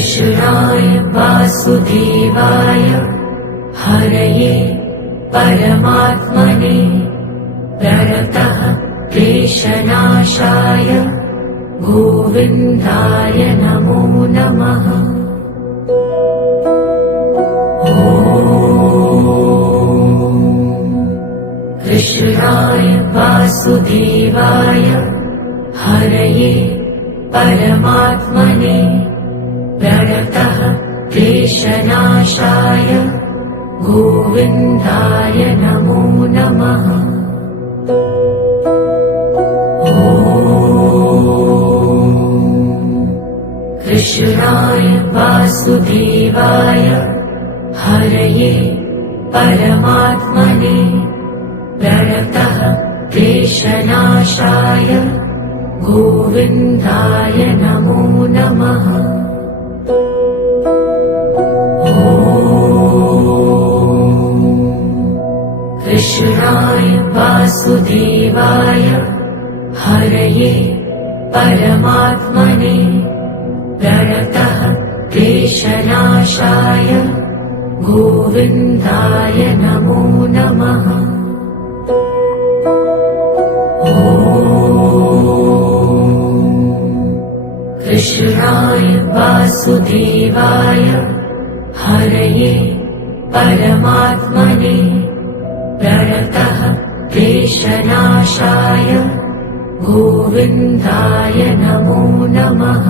कृष्णाय वासुदेवाय हरये परमात्मने प्रणतः क्लेशनाशाय गोविन्दाय नमो नमः। कृष्णाय वासुदेवाय हरये परमात्मने प्रणतः क्लेशनाशाय गोविन्दाय नमो नमः। कृष्णाय वासुदेवाय हरये परमात्मने प्रणतः क्लेशनाशाय गोविन्दाय नमो नमः। कृष्णाय वासुदेवाय हरये परमात्मने प्रणतः क्लेशनाशाय गोविन्दाय नमो नमः। कृष्णाय वासुदेवाय हरये परमात्मने प्रणतः क्लेशनाशाय गोविन्दाय नमो नमः।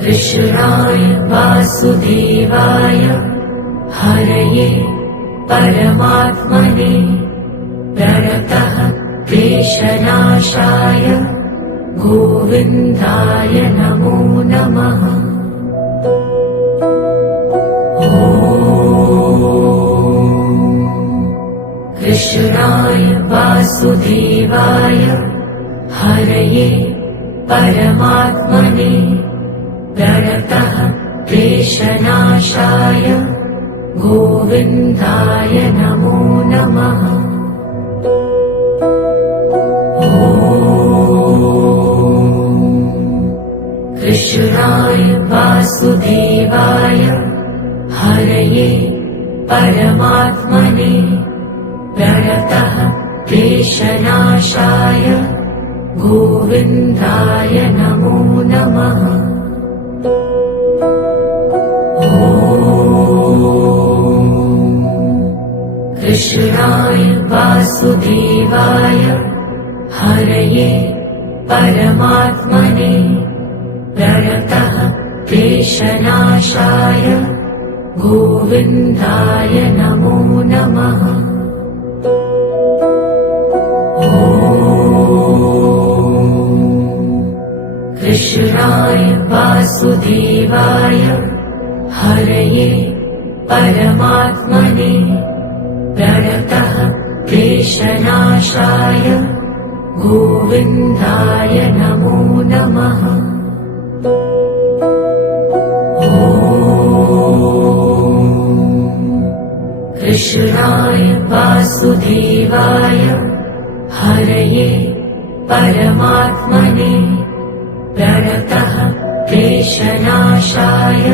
कृष्णाय वासुदेवाय हरये परमात्मने प्रणतः क्लेशनाशाय गोविन्दाय नमो नमः। कृष्णाय वासुदेवाय हरये परमात्मने प्रणतः क्लेशनाशाय गोविन्दाय नमो नमः। कृष्णाय वासुदेवाय हरये परमात्मने प्रणतः क्लेशनाशाय गोविन्दाय नमो नमः। कृष्णाय वासुदेवाय हरये परमात्मने प्रणतः क्लेशनाशाय गोविन्दाय नमो नमः। कृष्णाय वासुदेवाय हरये परमात्मने प्रणतः क्लेशनाशाय गोविन्दाय नमो नमः। कृष्णाय वासुदेवाय हरये परमात्मने प्रणतः क्लेशनाशाय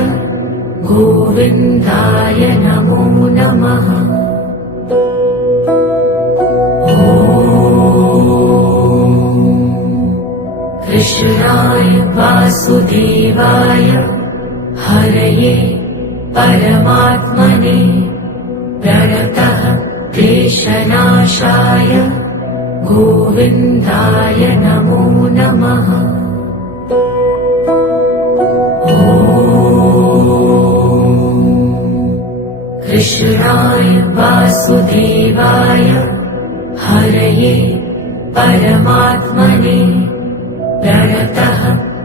गोविन्दाय नमो नमः। कृष्णाय वासुदेवाय हरये परमात्मने प्रणतः क्लेशनाशाय गोविन्दाय नमो नमः। कृष्णाय वासुदेवाय हरये परमात्मने प्रणतः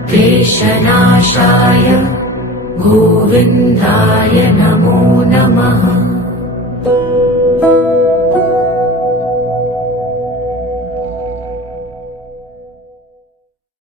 क्लेशनाशाय गोविन्दाय नमो नमः।